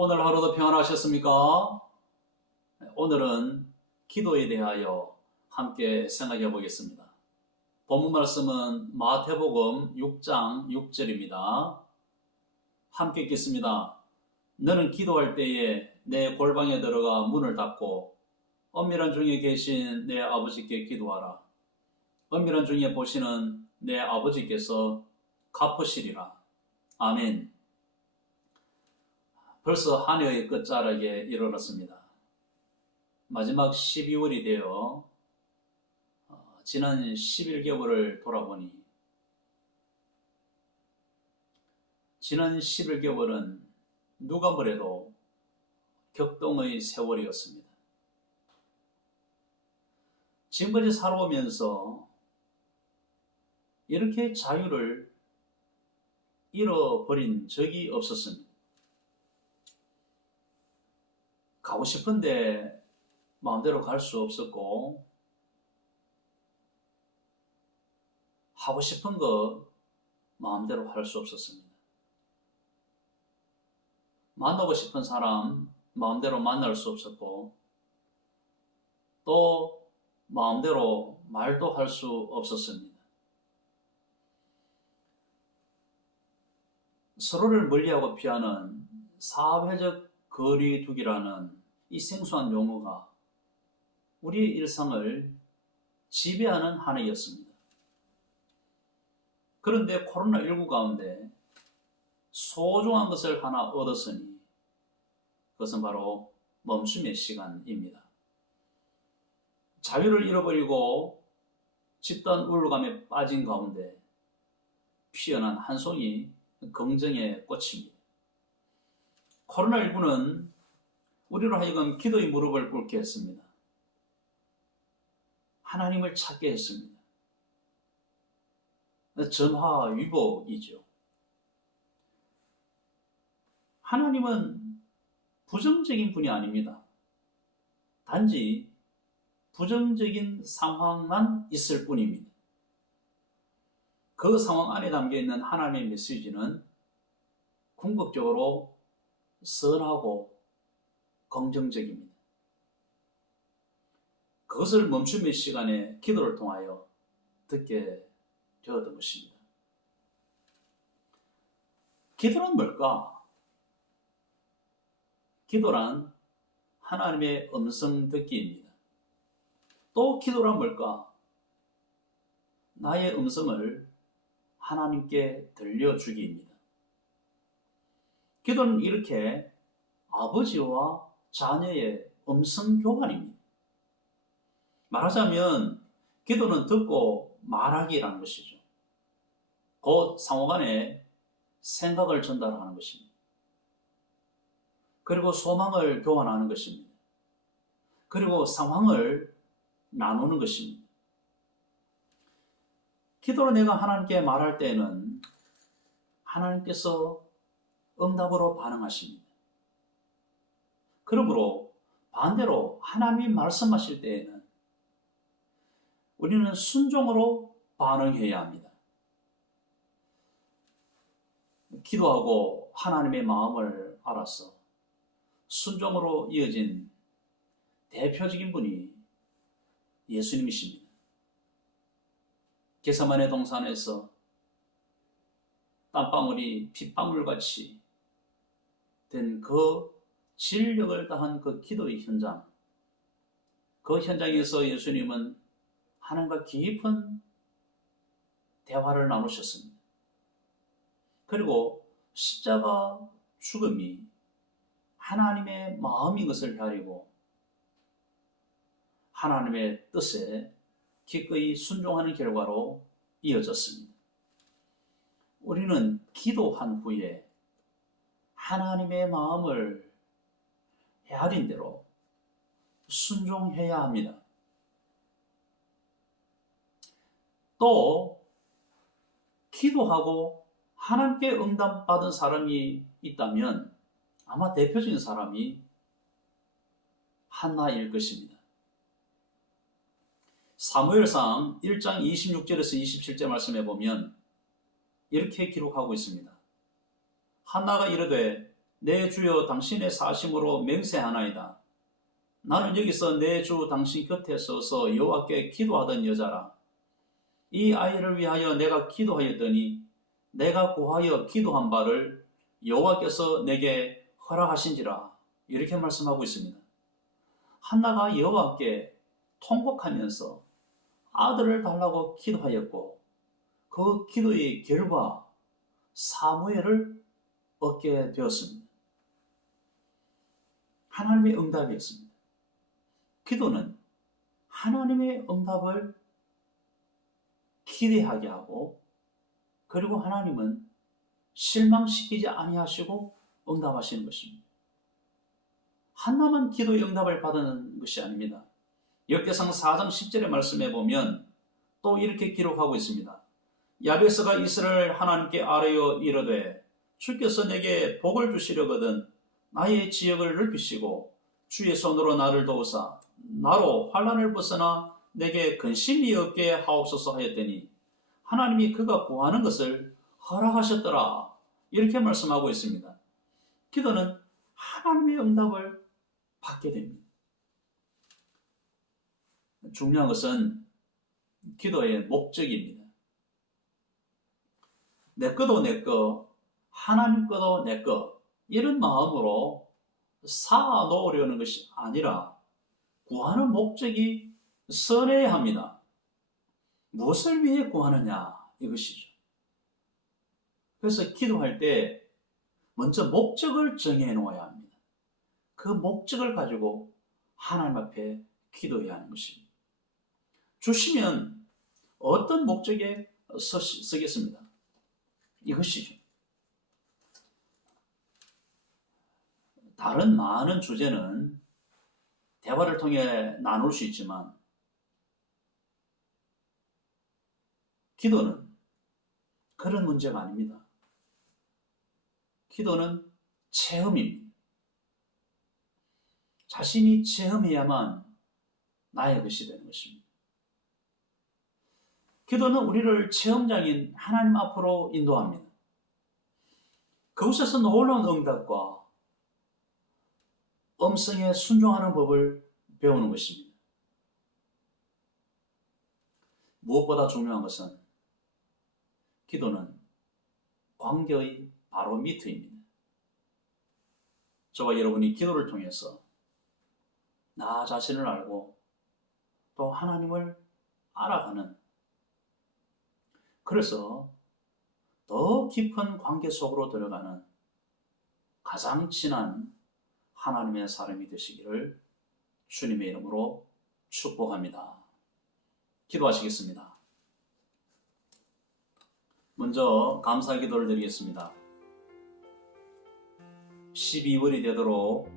오늘 하루도 평안하셨습니까? 오늘은 기도에 대하여 함께 생각해 보겠습니다. 본문 말씀은 마태복음 6장 6절입니다. 함께 읽겠습니다. 너는 기도할 때에 내 골방에 들어가 문을 닫고 은밀한 중에 계신 내 아버지께 기도하라. 은밀한 중에 보시는 내 아버지께서 갚으시리라. 아멘. 벌써 한 해의 끝자락에 이르렀습니다. 마지막 12월이 되어 지난 11개월을 돌아보니 지난 11개월은 누가 뭐래도 격동의 세월이었습니다. 지금까지 살아오면서 이렇게 자유를 잃어버린 적이 없었습니다. 가고 싶은데 마음대로 갈 수 없었고, 하고 싶은 거 마음대로 할 수 없었습니다. 만나고 싶은 사람 마음대로 만날 수 없었고, 또 마음대로 말도 할 수 없었습니다. 서로를 멀리하고 피하는 사회적 거리두기라는 이 생소한 용어가 우리의 일상을 지배하는 한 해였습니다. 그런데 코로나19 가운데 소중한 것을 하나 얻었으니 그것은 바로 멈춤의 시간입니다. 자유를 잃어버리고 집단 우울감에 빠진 가운데 피어난 한 송이 긍정의 꽃입니다. 코로나19는 우리로 하여금 기도의 무릎을 꿇게 했습니다. 하나님을 찾게 했습니다. 전화위복이죠. 하나님은 부정적인 분이 아닙니다. 단지 부정적인 상황만 있을 뿐입니다. 그 상황 안에 담겨있는 하나님의 메시지는 궁극적으로 선하고 긍정적입니다. 그것을 멈춤의 시간에 기도를 통하여 듣게 되었던 것입니다. 기도란 뭘까? 기도란 하나님의 음성 듣기입니다. 또 기도란 뭘까? 나의 음성을 하나님께 들려주기입니다. 기도는 이렇게 아버지와 자녀의 음성 교환입니다. 말하자면 기도는 듣고 말하기라는 것이죠. 곧 상호간에 생각을 전달하는 것입니다. 그리고 소망을 교환하는 것입니다. 그리고 상황을 나누는 것입니다. 기도로 내가 하나님께 말할 때에는 하나님께서 응답으로 반응하십니다. 그러므로 반대로 하나님이 말씀하실 때에는 우리는 순종으로 반응해야 합니다. 기도하고 하나님의 마음을 알아서 순종으로 이어진 대표적인 분이 예수님이십니다. 겟세마네 동산에서 땀방울이 핏방울같이 된 그 진력을 다한 그 기도의 현장, 그 현장에서 예수님은 하나님과 깊은 대화를 나누셨습니다. 그리고 십자가 죽음이 하나님의 마음인 것을 헤아리고 하나님의 뜻에 기꺼이 순종하는 결과로 이어졌습니다. 우리는 기도한 후에 하나님의 마음을 헤아린 대로 순종해야 합니다. 또 기도하고 하나님께 응답받은 사람이 있다면 아마 대표적인 사람이 한나일 것입니다. 사무엘상 1장 26절에서 27절 말씀해 보면 이렇게 기록하고 있습니다. 한나가 이르되 내 주여 당신의 사심으로 맹세하나이다. 나는 여기서 내 주 당신 곁에 서서 여호와께 기도하던 여자라. 이 아이를 위하여 내가 기도하였더니 내가 구하여 기도한 바를 여호와께서 내게 허락하신지라. 이렇게 말씀하고 있습니다. 한나가 여호와께 통곡하면서 아들을 달라고 기도하였고 그 기도의 결과 사무엘을 얻게 되었습니다. 하나님의 응답이었습니다. 기도는 하나님의 응답을 기대하게 하고 그리고 하나님은 실망시키지 아니하시고 응답하시는 것입니다. 한나만 기도의 응답을 받은 것이 아닙니다. 역대상 4장 10절의 말씀에 보면 또 이렇게 기록하고 있습니다. 야베스가 이스라엘 하나님께 아뢰어 이르되 주께서 내게 복을 주시려거든 나의 지역을 넓히시고 주의 손으로 나를 도우사 나로 환난을 벗어나 내게 근심이 없게 하옵소서 하였더니 하나님이 그가 구하는 것을 허락하셨더라. 이렇게 말씀하고 있습니다. 기도는 하나님의 응답을 받게 됩니다. 중요한 것은 기도의 목적입니다. 내 거도 내 거, 하나님 거도 내 거, 이런 마음으로 쌓아놓으려는 것이 아니라 구하는 목적이 선해야 합니다. 무엇을 위해 구하느냐 이것이죠. 그래서 기도할 때 먼저 목적을 정해 놓아야 합니다. 그 목적을 가지고 하나님 앞에 기도해야 하는 것입니다. 주시면 어떤 목적에 쓰겠습니다. 이것이죠. 다른 많은 주제는 대화를 통해 나눌 수 있지만 기도는 그런 문제가 아닙니다. 기도는 체험입니다. 자신이 체험해야만 나의 것이 되는 것입니다. 기도는 우리를 체험장인 하나님 앞으로 인도합니다. 그곳에서 놀라운 응답과 음성에 순종하는 법을 배우는 것입니다. 무엇보다 중요한 것은 기도는 관계의 바로 밑입니다. 저와 여러분이 기도를 통해서 나 자신을 알고 또 하나님을 알아가는, 그래서 더 깊은 관계 속으로 들어가는 가장 친한 하나님의 사람이 되시기를 주님의 이름으로 축복합니다. 기도하시겠습니다. 먼저 감사 기도를 드리겠습니다. 12월이 되도록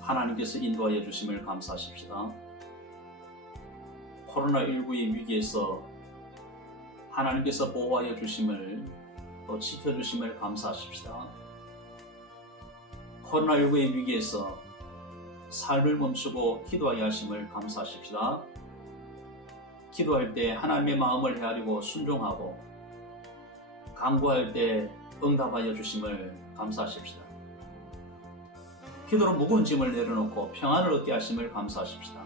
하나님께서 인도하여 주심을 감사하십시다. 코로나19의 위기에서 하나님께서 보호하여 주심을 또 지켜주심을 감사하십시다. 코로나19의 위기에서 삶을 멈추고 기도하여 하심을 감사하십시다. 기도할 때 하나님의 마음을 헤아리고 순종하고 간구할 때 응답하여 주심을 감사하십시다. 기도로 무거운 짐을 내려놓고 평안을 얻게 하심을 감사하십시다.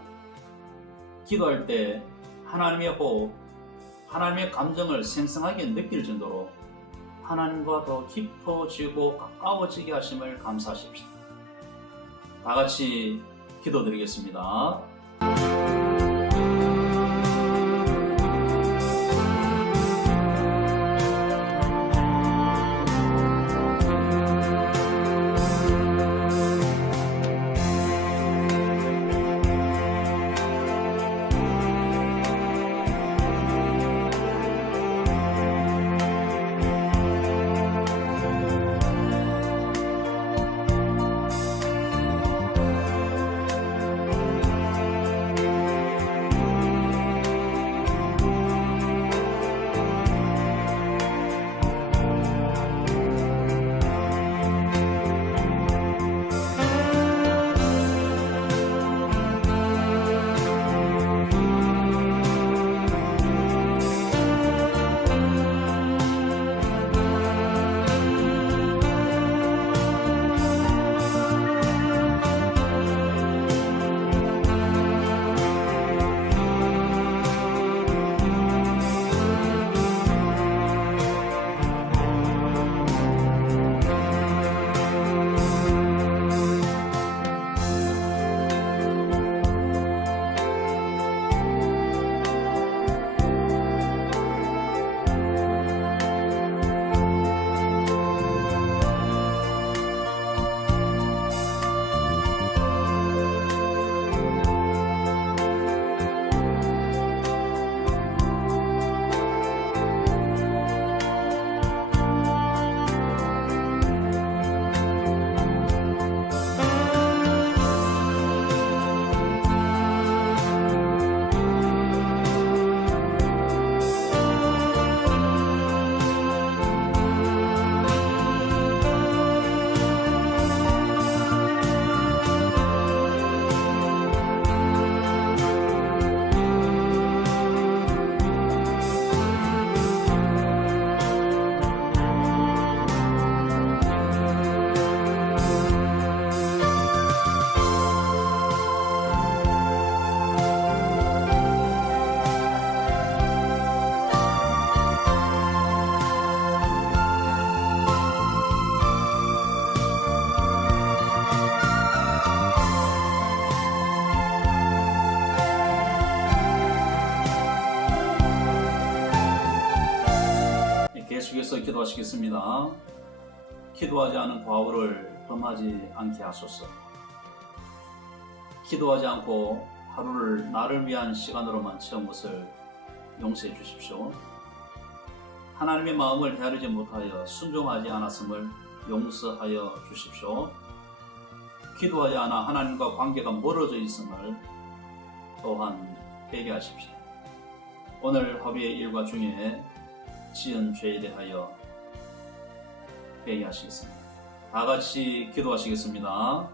기도할 때 하나님의 호흡, 하나님의 감정을 생생하게 느낄 정도로 하나님과 더 깊어지고 가까워지게 하심을 감사하십시다. 다 같이 기도드리겠습니다. 기도하시겠습니다. 기도하지 않은 과오를 범하지 않게 하소서. 기도하지 않고 하루를 나를 위한 시간으로만 채운 것을 용서해 주십시오. 하나님의 마음을 헤아리지 못하여 순종하지 않았음을 용서하여 주십시오. 기도하지 않아 하나님과 관계가 멀어져 있음을 또한 회개하십시오. 오늘 하루의 일과 중에 지은 죄에 대하여 회개하시겠습니다. 다 같이 기도하시겠습니다.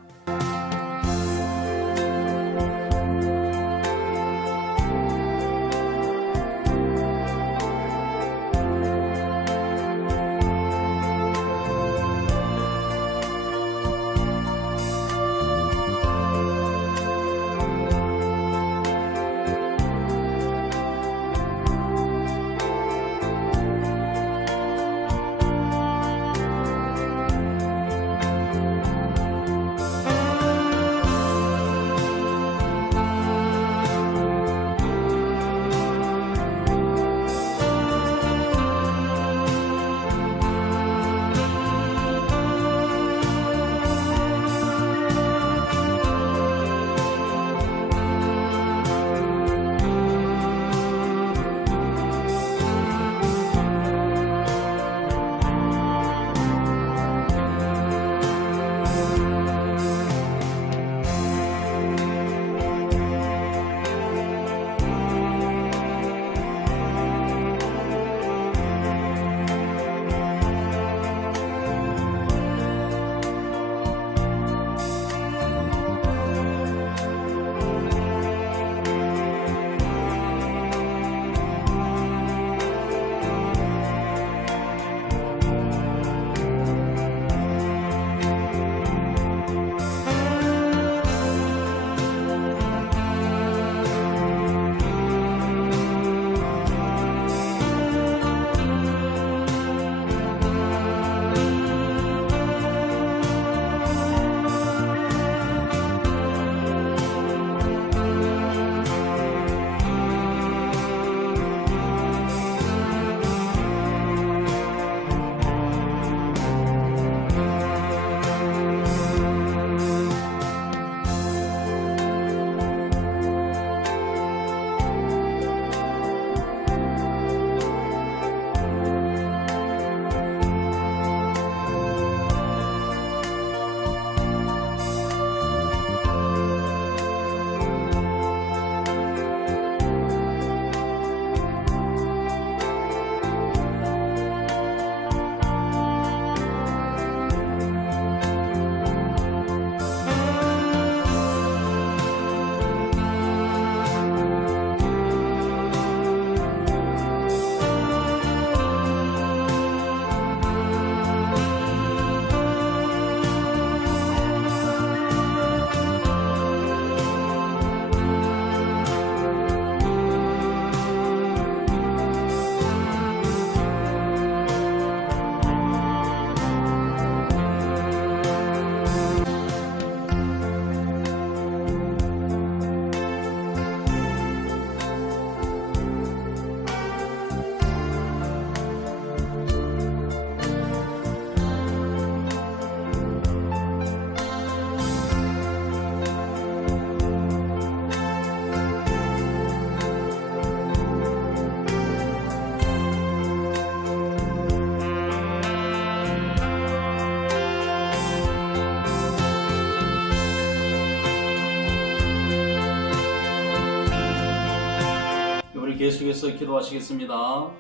계속해서 기도하시겠습니다.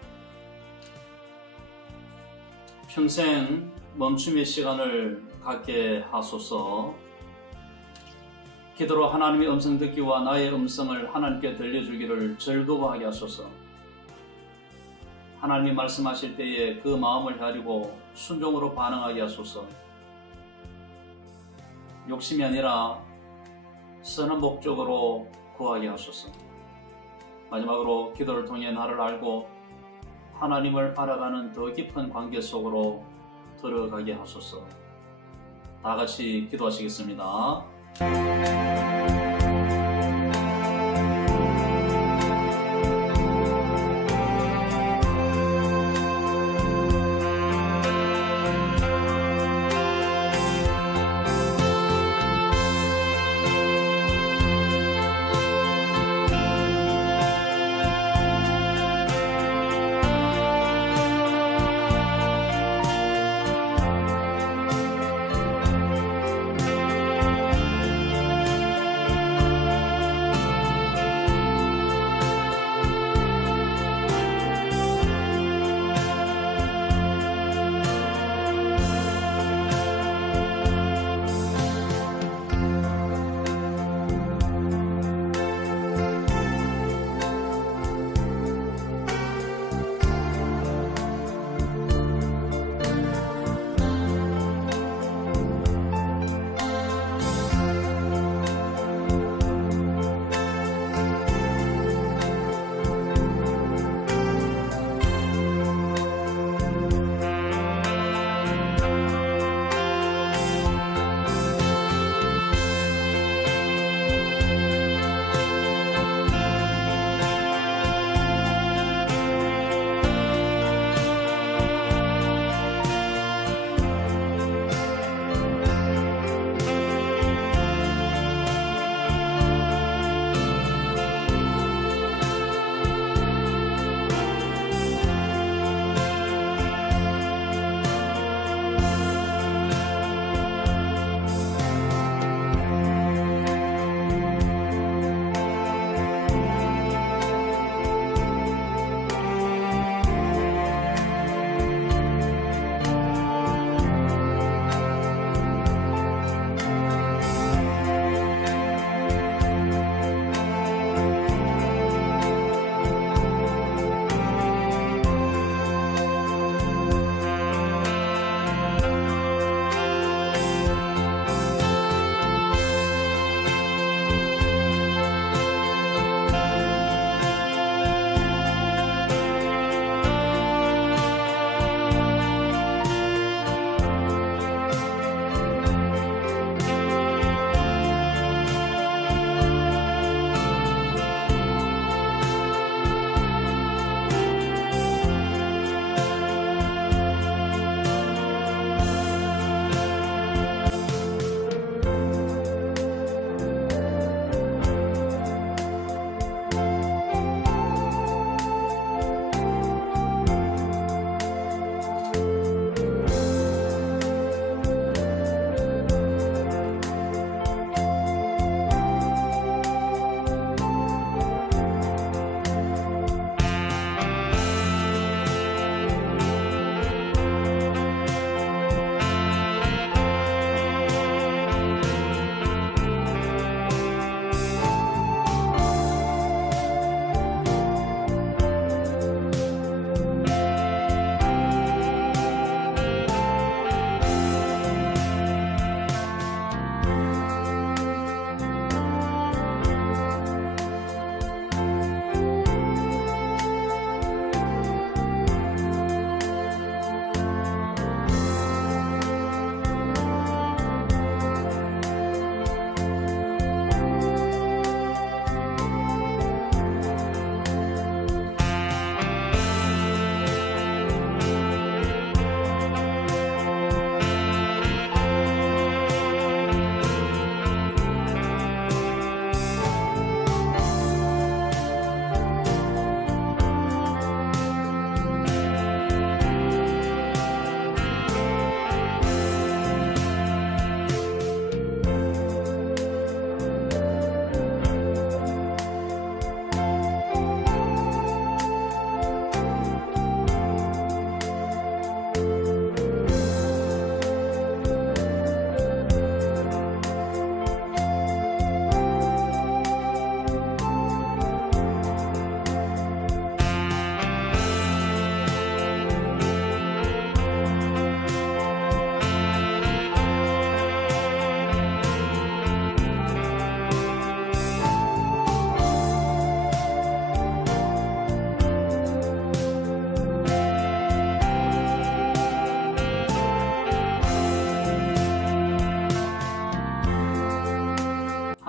평생 멈춤의 시간을 갖게 하소서. 기도로 하나님의 음성 듣기와 나의 음성을 하나님께 들려주기를 즐거워하게 하소서. 하나님이 말씀하실 때에 그 마음을 헤아리고 순종으로 반응하게 하소서. 욕심이 아니라 선한 목적으로 구하게 하소서. 마지막으로 기도를 통해 나를 알고 하나님을 알아가는 더 깊은 관계 속으로 들어가게 하소서. 다 같이 기도하시겠습니다.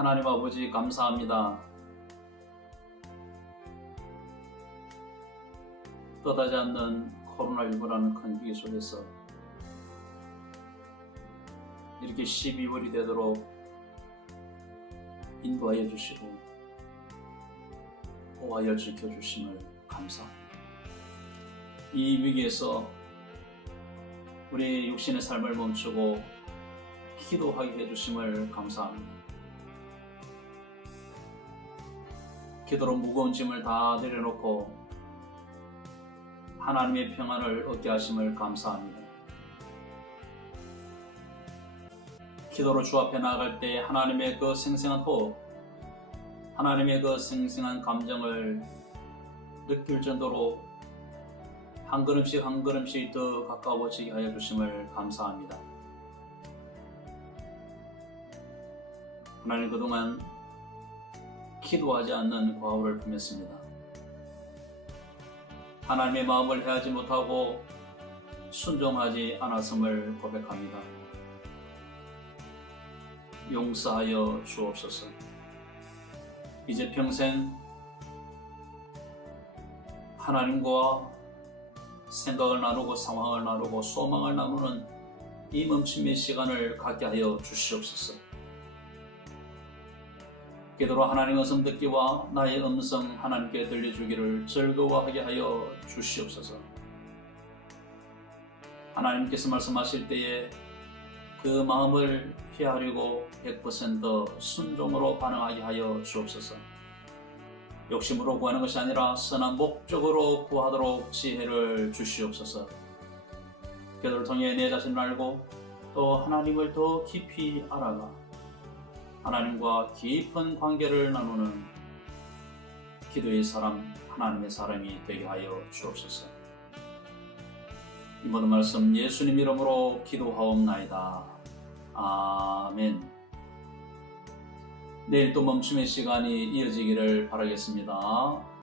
하나님 아버지 감사합니다. 떠나지 않는 코로나19라는 큰 위기 속에서 이렇게 12월이 되도록 인도하여 주시고 보호하여 지켜주심을 감사합니다. 이 위기에서 우리 육신의 삶을 멈추고 기도하게 해주심을 감사합니다. 기도로 무거운 짐을 다 내려놓고 하나님의 평안을 얻게 하심을 감사합니다. 기도로 주 앞에 나아갈 때 하나님의 그 생생한 호흡, 하나님의 그 생생한 감정을 느낄 정도로 한 걸음씩 한 걸음씩 더 가까워지게 하여 주심을 감사합니다. 하나님, 그동안 기도하지 않는 과오를 품었습니다. 하나님의 마음을 헤아지 못하고 순종하지 않았음을 고백합니다. 용서하여 주옵소서. 이제 평생 하나님과 생각을 나누고 상황을 나누고 소망을 나누는 이 멈춤의 시간을 갖게 하여 주시옵소서. 기도로 하나님의 음성 듣기와 나의 음성 하나님께 들려주기를 즐거워하게 하여 주시옵소서. 하나님께서 말씀하실 때에 그 마음을 피하려고 100% 순종으로 반응하게 하여 주옵소서. 욕심으로 구하는 것이 아니라 선한 목적으로 구하도록 지혜를 주시옵소서. 기도를 통해 내 자신을 알고 또 하나님을 더 깊이 알아가 하나님과 깊은 관계를 나누는 기도의 사람, 하나님의 사람이 되게 하여 주옵소서. 이 모든 말씀 예수님 이름으로 기도하옵나이다. 아멘. 내일 또 멈춤의 시간이 이어지기를 바라겠습니다.